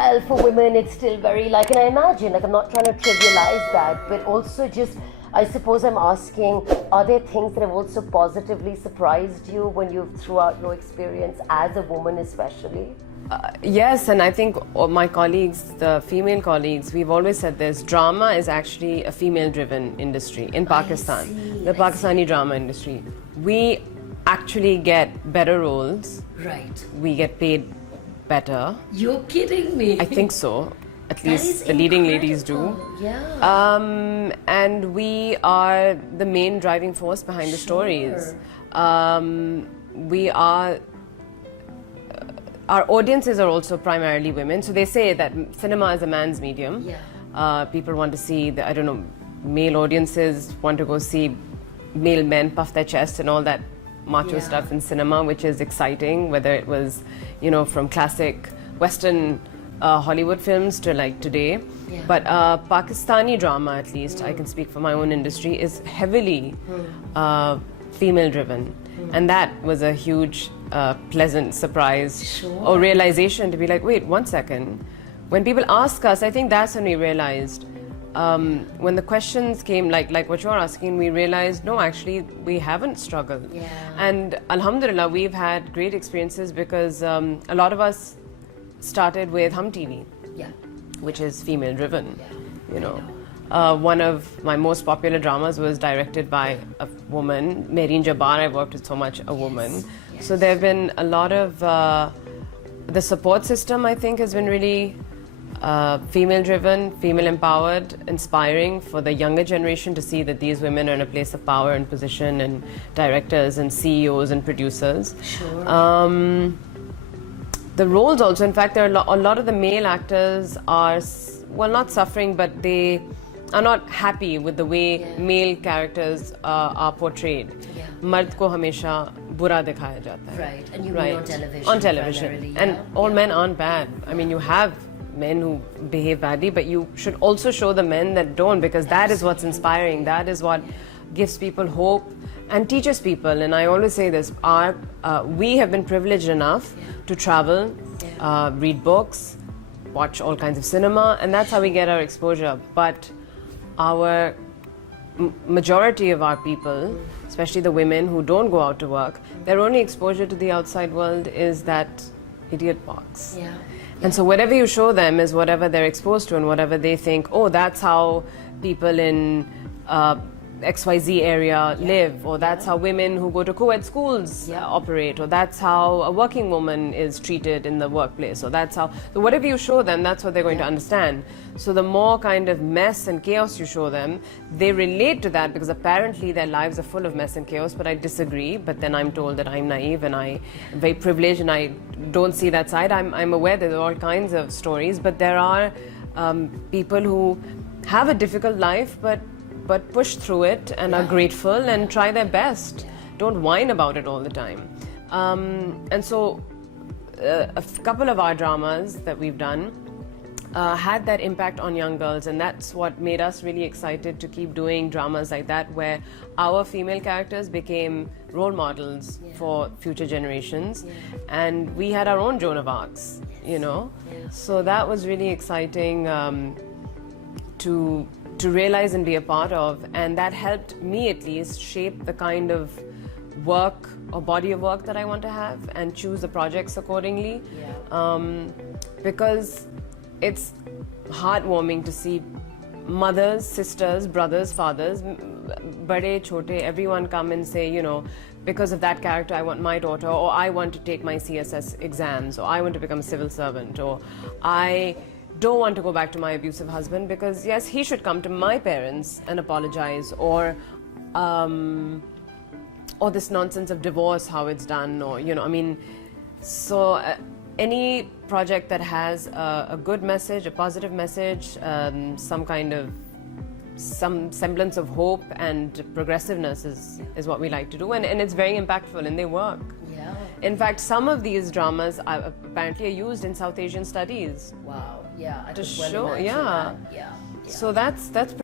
well, for women it's still very like, and I imagine, like, I'm not trying to trivialize that, but also just, I suppose I'm asking, are there things that have also positively surprised you when you've, throughout your experience as a woman especially? Yes, and I think all my colleagues, the female colleagues, we've always said this, drama is actually a female-driven industry in Pakistan. The Pakistani drama industry. We actually get better roles. Right. We get paid better. You're kidding me. I think so. At least the leading ladies do. Yeah. And we are the main driving force behind the stories. We are... Our audiences are also primarily women, so they say that cinema is a man's medium. Yeah. People want to see, I don't know, male audiences want to go see male men puff their chest and all that macho stuff in cinema, which is exciting, whether it was, you know, from classic Western Hollywood films to like today. Yeah. But Pakistani drama, at least, I can speak for my own industry, is heavily female-driven. And that was a huge pleasant surprise or realization to be like, wait, 1 second. When people ask us, I think that's when we realized, when the questions came like what you're asking, we realized, no, actually, we haven't struggled. Yeah. And alhamdulillah, we've had great experiences because a lot of us started with Hum TV, which is female-driven, you know. One of my most popular dramas was directed by a woman, Mehreen Jabbar. I worked with so much a woman. Yes. So there have been a lot of, the support system I think has been really female-driven, female-empowered, inspiring for the younger generation to see that these women are in a place of power and position, and directors and CEOs and producers. Sure. The roles also, in fact, there are a lot of the male actors are, well, not suffering, but they are not happy with the way male characters are portrayed. Mard ko hamesha bura dikhaya jata hai. Right, and you mean on television. On television. And all men aren't bad. I mean, you have men who behave badly, but you should also show the men that don't, because that is what's inspiring. That is what gives people hope and teaches people. And I always say this, we have been privileged enough to travel, read books, watch all kinds of cinema, and that's how we get our exposure. But our majority of our people, especially the women who don't go out to work, their only exposure to the outside world is that idiot box. And so whatever you show them is whatever they're exposed to, and whatever they think, oh, that's how people in XYZ area live, or that's how women who go to co-ed schools operate, or that's how a working woman is treated in the workplace, or that's how, so whatever you show them, that's what they're going to understand. So the more kind of mess and chaos you show them, they relate to that, because apparently their lives are full of mess and chaos. But I disagree. But then I'm told that I'm naive and I'm very privileged and I don't see that side. I'm aware that there are all kinds of stories, but there are people who have a difficult life, but push through it and are grateful and try their best. Don't whine about it all the time. And so a couple of our dramas that we've done had that impact on young girls, and that's what made us really excited to keep doing dramas like that, where our female characters became role models for future generations, and we had our own Joan of Arcs, you know. So that was really exciting to realize and be a part of, and that helped me at least shape the kind of work or body of work that I want to have and choose the projects accordingly. Because it's heartwarming to see mothers, sisters, brothers, fathers, bade, chote, everyone come and say, you know, because of that character I want my daughter, or I want to take my CSS exams, or I want to become a civil servant, or I don't want to go back to my abusive husband because, yes, he should come to my parents and apologize, or this nonsense of divorce, how it's done, or, you know, I mean, so any project that has a good message, a positive message, some semblance of hope and progressiveness is what we like to do, and it's very impactful, and they work. In fact, some of these dramas apparently are used in South Asian studies. Wow. Yeah. I to could well show. imagine that. So that's